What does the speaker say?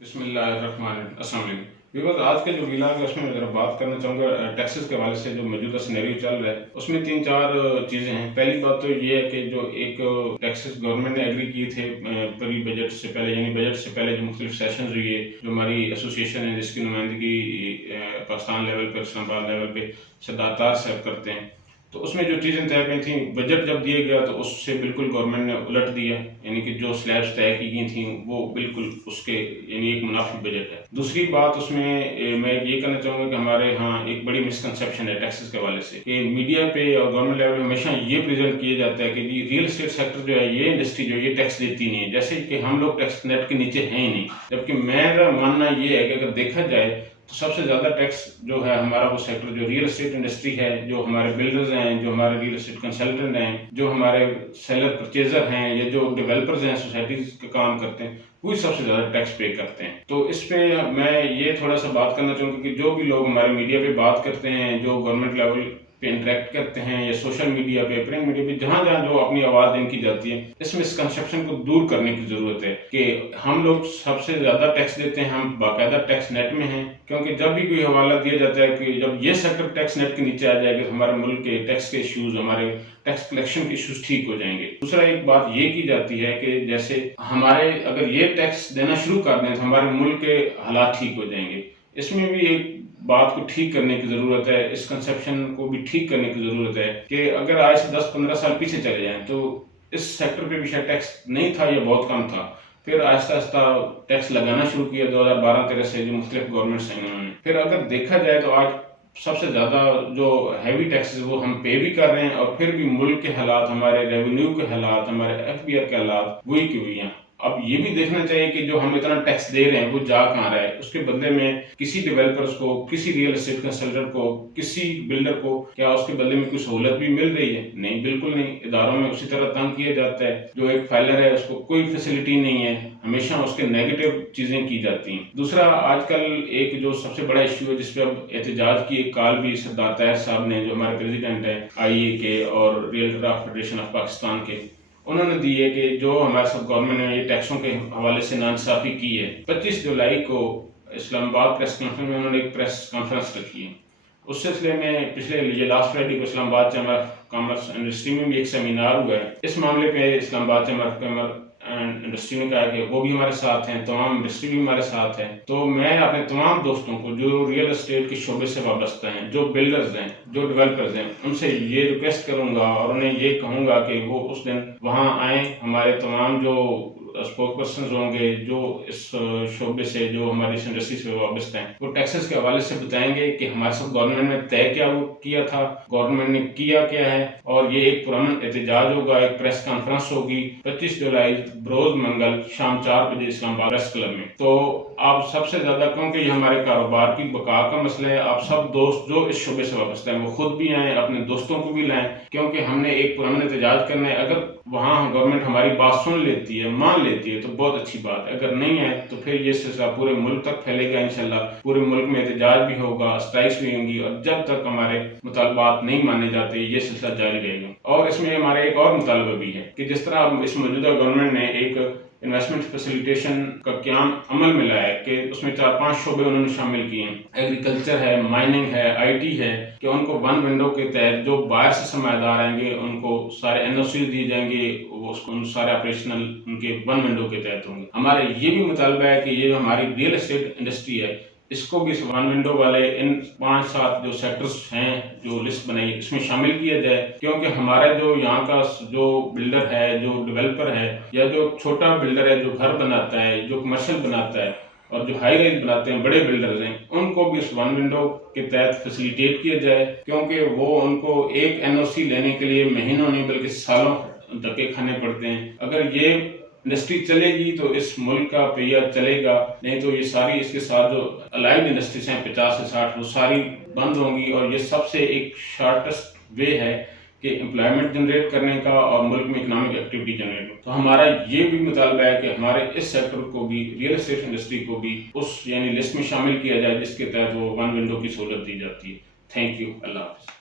بسم اللہ الرحمن الرحیم، السلام علیکم ویورز۔ آج کا جو ویلاگ ہے اس میں اگر بات کرنا چاہوں گا ٹیکسز کے حوالے سے جو موجودہ سینیریو چل رہا ہے اس میں 3-4 چیزیں ہیں۔ پہلی بات تو یہ ہے کہ جو ایک ٹیکسز گورنمنٹ نے ایگری کیے تھے پری بجٹ سے پہلے، یعنی بجٹ سے پہلے جو مختلف سیشنز ہوئی ہے، جو ہماری ایسوسیشن ہے جس کی نمائندگی پاکستان لیول پہ، اسلام آباد لیول پہ سردار صاحب کرتے ہیں، تو اس میں جو چیزیں طے کی تھیں، بجٹ جب دیا گیا تو اس سے بالکل گورنمنٹ نے الٹ دیا، یعنی کہ جو سلیبس طے کی گئی تھیں وہ بالکل اس کے یعنی ایک منافی بجٹ ہے۔ دوسری بات اس میں میں یہ کہنا چاہوں گا کہ ہمارے ہاں ایک بڑی مسکنسیپشن ہے ٹیکسز کے حوالے سے، کہ میڈیا پہ اور گورنمنٹ لیول پہ ہمیشہ یہ پریزنٹ کیا جاتا ہے کہ جی ریئل اسٹیٹ سیکٹر جو ہے، یہ انڈسٹری جو ہے یہ ٹیکس دیتی نہیں ہے، جیسے کہ ہم لوگ ٹیکس نیٹ کے نیچے ہیں ہی نہیں۔ جبکہ میرا ماننا یہ ہے کہ اگر دیکھا جائے تو سب سے زیادہ ٹیکس جو ہے ہمارا وہ سیکٹر جو ریئل اسٹیٹ انڈسٹری ہے، جو ہمارے بلڈرز ہیں، جو ہمارے ریئل اسٹیٹ کنسلٹنٹ ہیں، جو ہمارے سیلر پرچیزر ہیں، یا جو ڈیولپرز ہیں، سوسائٹیز کا کام کرتے ہیں، وہی سب سے زیادہ ٹیکس پے کرتے ہیں۔ تو اس پہ میں یہ تھوڑا سا بات کرنا چاہوں گا کہ جو بھی لوگ ہمارے میڈیا پہ بات کرتے ہیں، جو گورنمنٹ لیول پہ انٹریکٹ کرتے ہیں، یا سوشل میڈیا پہ، پرنٹ میڈیا پہ، جہاں جہاں جو اپنی آواز ان کی جاتی ہے، اس مسکنسیپشن کو دور کرنے کی ضرورت ہے کہ ہم لوگ سب سے زیادہ ٹیکس دیتے ہیں، ہم باقاعدہ ٹیکس نیٹ میں ہیں، کیونکہ جب بھی کوئی حوالہ دیا جاتا ہے کہ جب یہ سیکٹر ٹیکس نیٹ کے نیچے آ جائے گا، ہمارے ملک کے ٹیکس کے ایشوز، ہمارے ٹیکس کلیکشن کے ایشوز ٹھیک ہو جائیں گے۔ دوسرا ایک بات یہ کی جاتی ہے کہ جیسے ہمارے اگر یہ ٹیکس دینا شروع کر دیں تو ہمارے ملک کے حالات ٹھیک ہو جائیں گے۔ اس میں بھی ایک بات کو ٹھیک کرنے کی ضرورت ہے، اس کنسیپشن کو بھی ٹھیک کرنے کی ضرورت ہے کہ اگر آج سے 10-15 سال پیچھے چلے جائیں تو اس سیکٹر پہ بھی شاید ٹیکس نہیں تھا یا بہت کم تھا، پھر آہستہ آہستہ ٹیکس لگانا شروع کیا 2012-13 سے جو مختلف گورنمنٹس ہیں انہوں نے۔ پھر اگر دیکھا جائے تو آج سب سے زیادہ جو ہیوی ٹیکسز وہ ہم پے بھی کر رہے ہیں، اور پھر بھی ملک کے حالات، ہمارے ریونیو کے حالات، ہمارے ایف بی آر کے حالات وہی کی ہوئی ہیں۔ اب یہ بھی دیکھنا چاہیے کہ جو ہم اتنا ٹیکس دے رہے ہیں وہ جا کہاں رہا ہے، اس کے بدلے میں کسی ڈیولپرز کو، کسی ریئل اسٹیٹ کنسلٹنٹ کو، کسی بلڈر کو کیا اس کے بدلے میں کوئی سہولت بھی مل رہی ہے؟ نہیں، بالکل نہیں۔ اداروں میں اسی طرح تنگ کیا جاتا ہے، جو ایک فائلر ہے اس کو کوئی فیسلٹی نہیں ہے، ہمیشہ اس کے نیگیٹو چیزیں کی جاتی ہیں۔ دوسرا آج کل ایک جو سب سے بڑا ایشو ہے جس پہ اب احتجاج کی ایک کال بھی سردار طاہر صاحب نے، جو ہمارے پریزیڈنٹ ہیں آئی اے کے اور realtor of federation of Pakistan کے، انہوں نے دی ہے کہ جو ہمارے ساتھ گورنمنٹ نے یہ ٹیکسوں کے حوالے سے ناانصافی کی ہے، 25 جولائی کو اسلام آباد پریس کانفرنس میں انہوں نے ایک پریس کانفرنس رکھی ہے۔ اس سلسلے میں پچھلے یہ لاسٹ فرائیڈے کو اسلام آباد چیمبر آف کامرس انڈسٹری میں بھی ایک سیمینار ہوا ہے۔ اس معاملے پہ اسلام آباد چیمبر آف کامرس انڈسٹری نے کہا کہ وہ بھی ہمارے ساتھ ہیں، تمام انڈسٹری بھی ہمارے ساتھ ہے۔ تو میں اپنے تمام دوستوں کو جو ریئل اسٹیٹ کے شعبے سے وابستہ ہیں، جو بلڈرز ہیں، جو ڈیولپرز ہیں، ان سے یہ ریکویسٹ کروں گا اور انہیں یہ کہوں گا کہ وہ اس دن وہاں آئیں، ہمارے تمام جو اسپوک پرسنز ہوں گے جو اس شعبے سے، جو ہماری اس انڈسٹری سے وابستہ ہیں، وہ ٹیکسز کے حوالے سے بتائیں گے کہ ہمارے ساتھ گورنمنٹ نے طے کیا تھا، گورنمنٹ نے کیا ہے، اور یہ ایک پرامن احتجاج ہوگا، ایک پریس کانفرنس ہوگی 25 جولائی بروز منگل شام 4 بجے اسلام آباد پریس کلب میں۔ تو آپ سب سے زیادہ، کیونکہ یہ ہمارے کاروبار کی بقا کا مسئلہ ہے، آپ سب دوست جو اس شعبے سے وابستہ ہیں وہ خود بھی آئیں، اپنے دوستوں کو بھی لائیں، کیونکہ ہم نے ایک پرامن احتجاج کرنا ہے۔ اگر وہاں گورنمنٹ ہماری بات سن لیتی ہے، مان لیتی ہے، تو بہت اچھی بات ہے۔ اگر نہیں ہے تو پھر یہ سلسلہ پورے ملک تک پھیلے گا انشاءاللہ، پورے ملک میں احتجاج بھی ہوگا، اسٹرائکس بھی ہوں گی، اور جب تک ہمارے مطالبات نہیں مانے جاتے یہ سلسلہ جاری رہے گا۔ اور اس میں ہمارے ایک اور مطالبہ بھی ہے کہ جس طرح اس موجودہ گورنمنٹ نے ایک انویسٹمنٹ فیسیلیٹیشن کا قیام عمل میں لایا ہے، کہ اس میں 4-5 شعبے انہوں نے شامل کیے ہیں، ایگریکلچر ہے، مائننگ ہے، آئی ٹی ہے، کہ ان کو ون ونڈو کے تحت جو باہر سے سرمایہ دار آئیں گے ان کو سارے این او سی دیے جائیں گے، وہ سارے آپریشنل ان کے ون ونڈو کے تحت ہوں گے۔ ہمارے یہ بھی مطالبہ ہے کہ یہ جو ہماری ریئل اسٹیٹ انڈسٹری ہے، اس کو بھی ون ونڈو والے ان 5-7 جو سیکٹرز ہیں جو لسٹ بنائی اس میں شامل کیا جائے، کیونکہ ہمارا جو یہاں کا جو بلڈر ہے، جو ڈیولپر ہے، یا جو چھوٹا بلڈر ہے جو گھر بناتا ہے، جو کمرشل بناتا ہے، اور جو ہائی رائز بناتے ہیں، بڑے بلڈرز ہیں، ان کو بھی اس ون ونڈو کے تحت فیسیلیٹیٹ کیا جائے، کیونکہ وہ ان کو ایک این او سی لینے کے لیے مہینوں نہیں بلکہ سالوں دھکے کھانے پڑتے ہیں۔ اگر یہ انڈسٹری چلے گی تو اس ملک کا پہیہ چلے گا، نہیں تو یہ ساری اس کے ساتھ جو الائڈ انڈسٹریز ہیں 50 سے 60 وہ ساری بند ہوں گی، اور یہ سب سے ایک شارٹیسٹ وے ہے کہ امپلائمنٹ جنریٹ کرنے کا اور ملک میں اکنامک ایکٹیویٹی جنریٹ کرنے کا۔ تو ہمارا یہ بھی مطالبہ ہے کہ ہمارے اس سیکٹر کو بھی، ریئل اسٹیٹ انڈسٹری کو بھی اس یعنی لسٹ میں شامل کیا جائے جس کے تحت وہ ون ونڈو کی سہولت دی جاتی ہے۔ تھینک یو، اللہ حافظ۔